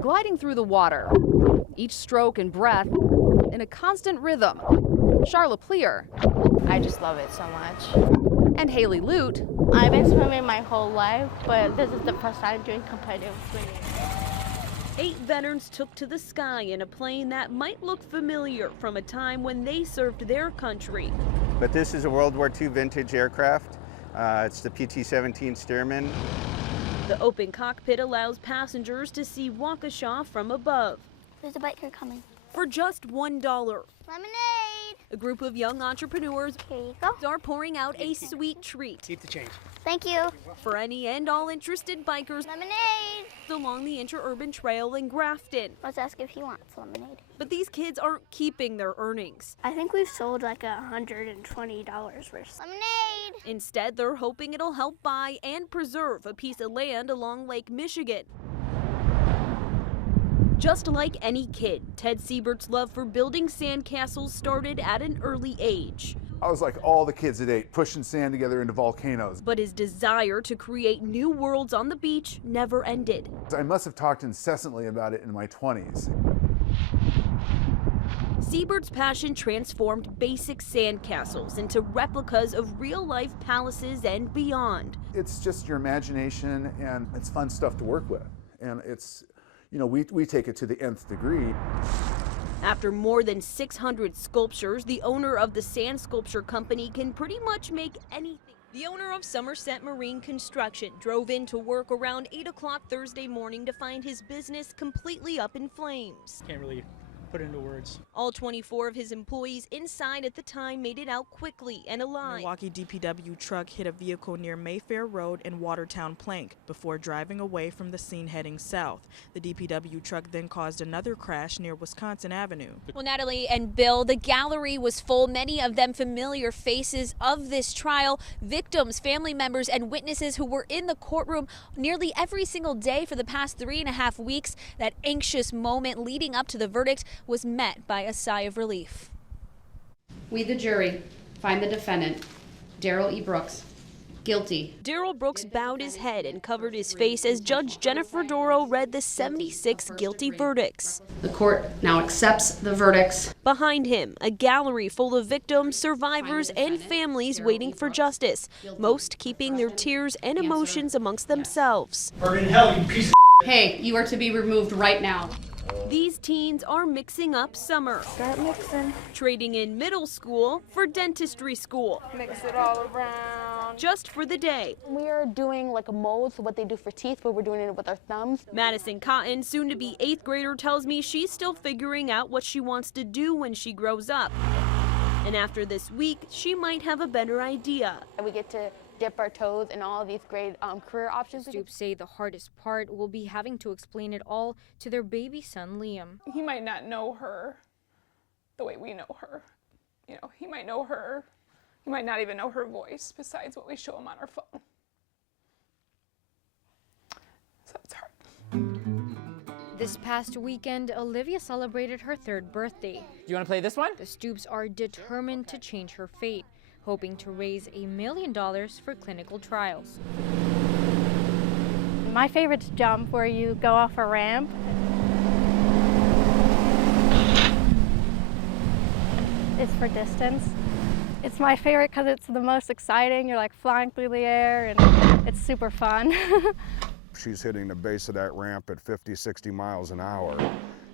gliding through the water, each stroke and breath in a constant rhythm. Charlotte Pleer. I just love it so much. And Haley Lute. I've been swimming my whole life, but this is the first time doing competitive swimming. 8 veterans took to the sky in a plane that might look familiar from a time when they served their country. But this is a World War II vintage aircraft. It's the PT-17 Stearman. The open cockpit allows passengers to see Waukesha from above. There's a biker coming. For just $1. Lemonade! A group of young entrepreneurs Here you go. are pouring out a sweet treat. Keep the change. Thank you. For any and all interested bikers Lemonade! along the interurban trail in Grafton. Let's ask if he wants lemonade. But these kids aren't keeping their earnings. I think we've sold like $120 worth. Lemonade! Instead, they're hoping it'll help buy and preserve a piece of land along Lake Michigan. Just like any kid, Ted Siebert's love for building sandcastles started at an early age. I was like all the kids at 8, pushing sand together into volcanoes. But his desire to create new worlds on the beach never ended. I must have talked incessantly about it in my 20s. Siebert's passion transformed basic sandcastles into replicas of real-life palaces and beyond. It's just your imagination, and it's fun stuff to work with. And it's, you know, we take it to the nth degree. After more than 600 sculptures, the owner of the sand sculpture company can pretty much make anything. The owner of Somerset Marine Construction drove in to work around 8 o'clock Thursday morning to find his business completely up in flames. Can't really put into words. All 24 of his employees inside at the time made it out quickly and alive. Milwaukee DPW truck hit a vehicle near Mayfair Road and Watertown Plank before driving away from the scene heading south. The DPW truck then caused another crash near Wisconsin Avenue. Well, Natalie and Bill, the gallery was full, many of them familiar faces of this trial, victims, family members, and witnesses who were in the courtroom nearly every single day for the past 3.5 weeks. That anxious moment leading up to the verdict was met by a sigh of relief. We, the jury, find the defendant, Darrell E. Brooks, guilty. Darrell Brooks bowed his head and covered his face as Judge Jennifer Doro read the 76 guilty verdicts. The court now accepts the verdicts. Behind him, a gallery full of victims, survivors, and families waiting for justice, most keeping their tears and emotions amongst themselves. Burn in hell, you piece of Hey, you are to be removed right now. These teens are mixing up summer, Start mixing. trading in middle school for dentistry school, Mix it all around. just for the day. We are doing like a mold for what they do for teeth, but we're doing it with our thumbs. Madison Cotton, soon to be 8th grader, tells me she's still figuring out what she wants to do when she grows up. And after this week, she might have a better idea. And we get to dip our toes in all these great career options. Stoops say the hardest part will be having to explain it all to their baby son, Liam. He might not know her the way we know her. You know, he might know her. He might not even know her voice besides what we show him on our phone. So it's hard. This past weekend, Olivia celebrated her 3rd birthday. Do you want to play this one? The Stoops are determined to change her fate, hoping to raise $1 million for clinical trials. My favorite's jump, where you go off a ramp. It's for distance. It's my favorite because it's the most exciting. You're like flying through the air and it's super fun. She's hitting the base of that ramp at 50, 60 miles an hour.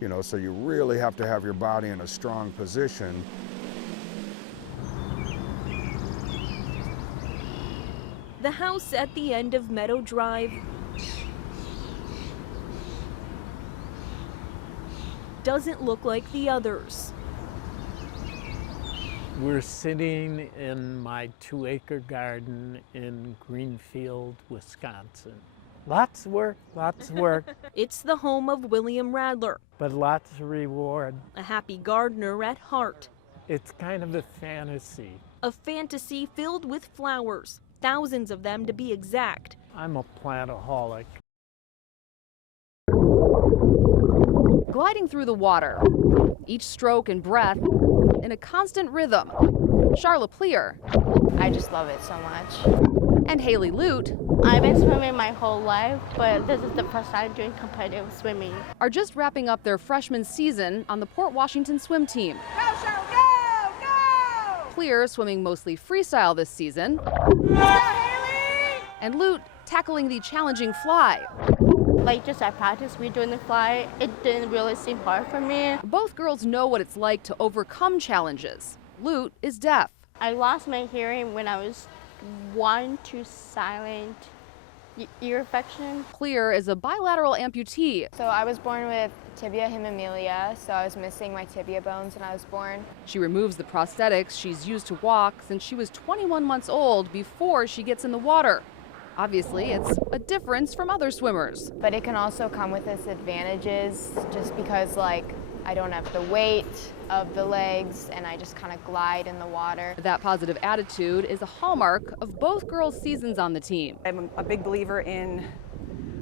You know, so you really have to have your body in a strong position. The house at the end of Meadow Drive doesn't look like the others. We're sitting in my 2-acre garden in Greenfield, Wisconsin. Lots of work, lots of work. It's the home of William Radler, but lots of reward. a happy gardener at heart. It's kind of a fantasy. A fantasy filled with flowers, thousands of them to be exact. I'm a plantaholic. Gliding through the water, each stroke and breath in a constant rhythm. Charlotte Pleer. I just love it so much. And Haley Lute I've been swimming my whole life, but this is the first time doing competitive swimming. are just wrapping up their freshman season on the Port Washington swim team. Go, Cheryl, go, go! Clear swimming mostly freestyle this season. Go, Haley! And Lute tackling the challenging fly. Like just at practice, we doing the fly. It didn't really seem hard for me. Both girls know what it's like to overcome challenges. Lute is deaf. I lost my hearing when I was 1 to silent ear infection. Clear is a bilateral amputee. So I was born with tibia hemimelia, so I was missing my tibia bones when I was born. She removes the prosthetics she's used to walk since she was 21 months old before she gets in the water. Obviously, it's a difference from other swimmers. But it can also come with its advantages just because I don't have the weight of the legs and I just kind of glide in the water. That positive attitude is a hallmark of both girls' seasons on the team. I'm a big believer in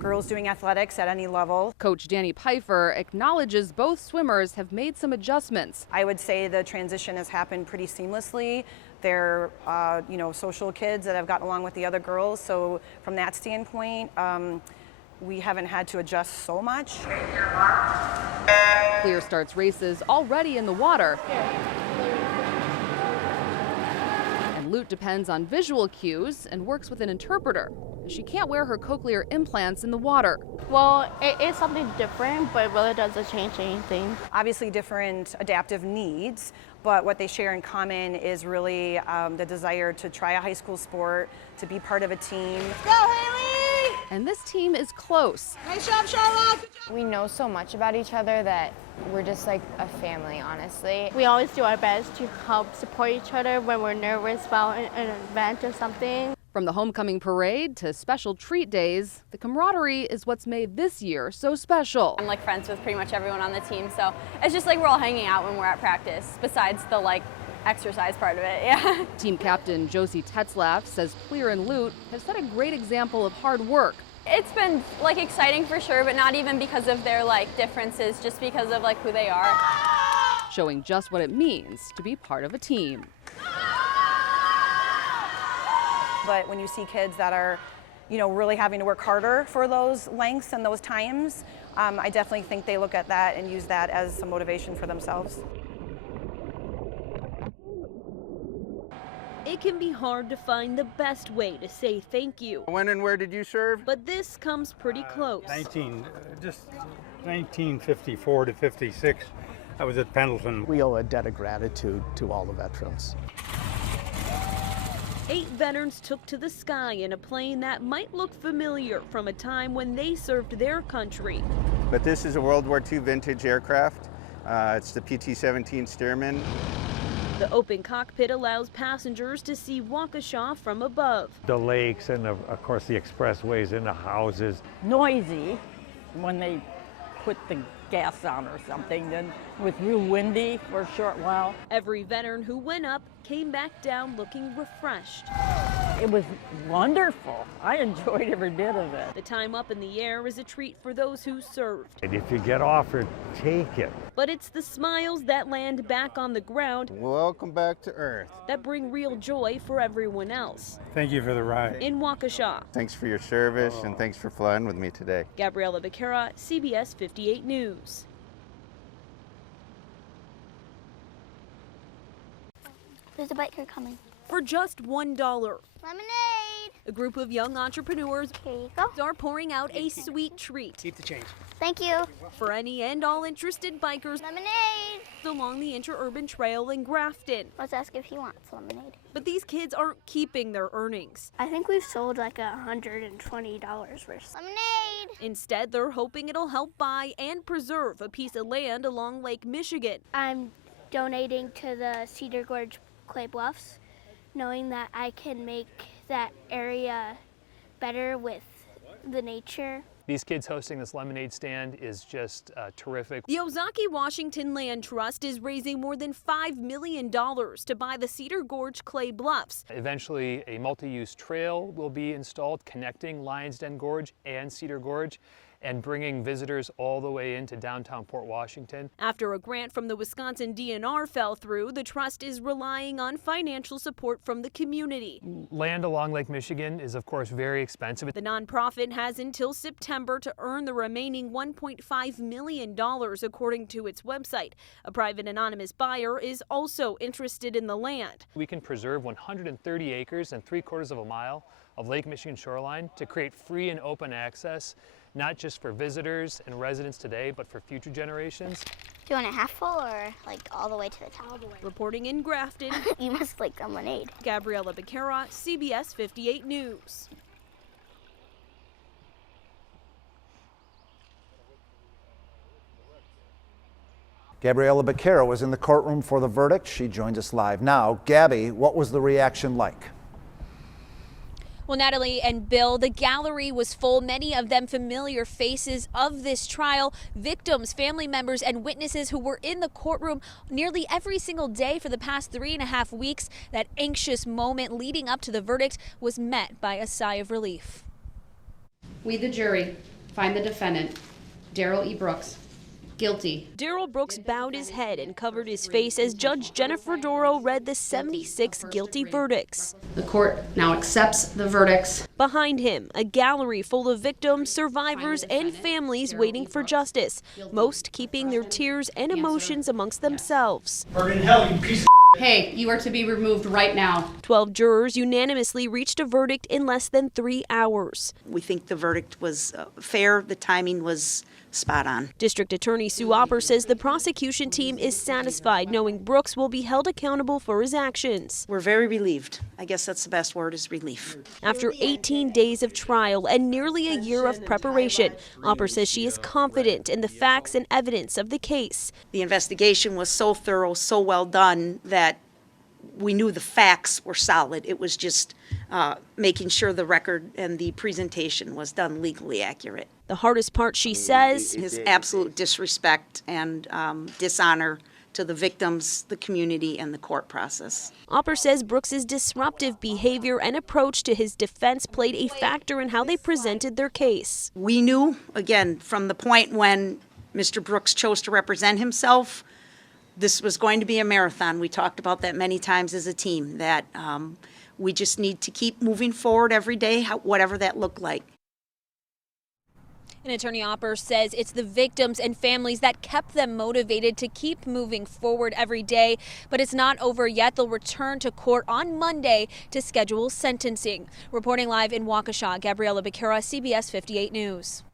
girls doing athletics at any level. Coach Danny Pfeiffer acknowledges both swimmers have made some adjustments. I would say the transition has happened pretty seamlessly. They're, social kids that have gotten along with the other girls. So from that standpoint, we haven't had to adjust so much. Clear starts races already in the water. And Lute depends on visual cues and works with an interpreter. She can't wear her cochlear implants in the water. Well, it is something different, but it really doesn't change anything. Obviously different adaptive needs, but what they share in common is really the desire to try a high school sport, to be part of a team. Go, Haley! And this team is close. Nice job, Charlotte! We know so much about each other that we're just like a family, honestly. We always do our best to help support each other when we're nervous about an event or something. From the homecoming parade to special treat days, the camaraderie is what's made this year so special. I'm friends with pretty much everyone on the team, so it's just we're all hanging out when we're at practice, besides the exercise part of it, yeah. Team captain Josie Tetzlaff says Clear and Lute have set a great example of hard work. It's been exciting for sure, but not even because of their differences, just because of who they are. Showing just what it means to be part of a team. But when you see kids that are, really having to work harder for those lengths and those times, I definitely think they look at that and use that as some motivation for themselves. It can be hard to find the best way to say thank you. When and where did you serve? But this comes pretty close. 1954 to 56. I was at Pendleton. We owe a debt of gratitude to all the veterans. 8 veterans took to the sky in a plane that might look familiar from a time when they served their country. But this is a World War II vintage aircraft. It's the PT-17 Stearman. The open cockpit allows passengers to see Waukesha from above. The lakes and of course the expressways and the houses. Noisy when they put the gas on or something, then it was real windy for a short while. Every veteran who went up came back down looking refreshed. It was wonderful. I enjoyed every bit of it. The time up in the air is a treat for those who served. And if you get offered, take it. But it's the smiles that land back on the ground. Welcome back to Earth. That bring real joy for everyone else. Thank you for the ride. In Waukesha. Thanks for your service and thanks for flying with me today. Gabriella Becerra, CBS 58 News. There's a biker coming. For just $1. Lemonade! A group of young entrepreneurs are pouring out a sweet treat. Keep the change. Thank you. For any and all interested bikers Lemonade! along the interurban trail in Grafton. Let's ask if he wants lemonade. But these kids aren't keeping their earnings. I think we've sold $120 worth. Lemonade! Instead, they're hoping it'll help buy and preserve a piece of land along Lake Michigan. I'm donating to the Cedar Gorge Clay Bluffs, knowing that I can make that area better with the nature. These kids hosting this lemonade stand is just terrific. The Ozaki Washington Land Trust is raising more than $5 million to buy the Cedar Gorge Clay Bluffs. Eventually, a multi-use trail will be installed connecting Lions Den Gorge and Cedar Gorge. and bringing visitors all the way into downtown Port Washington. After a grant from the Wisconsin DNR fell through, the trust is relying on financial support from the community. Land along Lake Michigan is, of course, very expensive. The nonprofit has until September to earn the remaining $1.5 million, according to its website. A private anonymous buyer is also interested in the land. We can preserve 130 acres and 3/4 of a mile of Lake Michigan shoreline to create free and open access, not just for visitors and residents today, but for future generations. Do you want it half full or like all the way to the top? All the way. Reporting in Grafton, You must like lemonade. Gabriella Becerra, CBS 58 News. Gabriella Becerra was in the courtroom for the verdict. She joins us live now. Gabby, what was the reaction like? Well, Natalie and Bill, the gallery was full, many of them familiar faces of this trial, victims, family members, and witnesses who were in the courtroom nearly every single day for the past 3.5 weeks. That anxious moment leading up to the verdict was met by a sigh of relief. We, the jury, find the defendant, Darrell E. Brooks, guilty. Darrell Brooks bowed his head and covered his face as Judge Jennifer Doro read the 76 guilty verdicts. The court now accepts the verdicts. Behind him, a gallery full of victims, survivors, and families waiting for justice, most keeping their tears and emotions amongst themselves. Burn in hell, you piece of Hey, you are to be removed right now. 12 jurors unanimously reached a verdict in less than 3 hours. We think the verdict was fair. The timing was spot on. District Attorney Sue Opper says the prosecution team is satisfied knowing Brooks will be held accountable for his actions. We're very relieved. I guess that's the best word, is relief. After 18 days of trial and nearly a year of preparation, Opper says she is confident in the facts and evidence of the case. The investigation was so thorough, so well done, that we knew the facts were solid. It was just making sure the record and the presentation was done legally accurate. The hardest part, she says, his absolute disrespect and dishonor to the victims, the community, and the court process. Opper says Brooks's disruptive behavior and approach to his defense played a factor in how they presented their case. We knew, again, from the point when Mr. Brooks chose to represent himself, this was going to be a marathon. We talked about that many times as a team, that we just need to keep moving forward every day, whatever that looked like. And Attorney Opper says it's the victims and families that kept them motivated to keep moving forward every day. But it's not over yet. They'll return to court on Monday to schedule sentencing. Reporting live in Waukesha, Gabriella Becerra, CBS 58 News.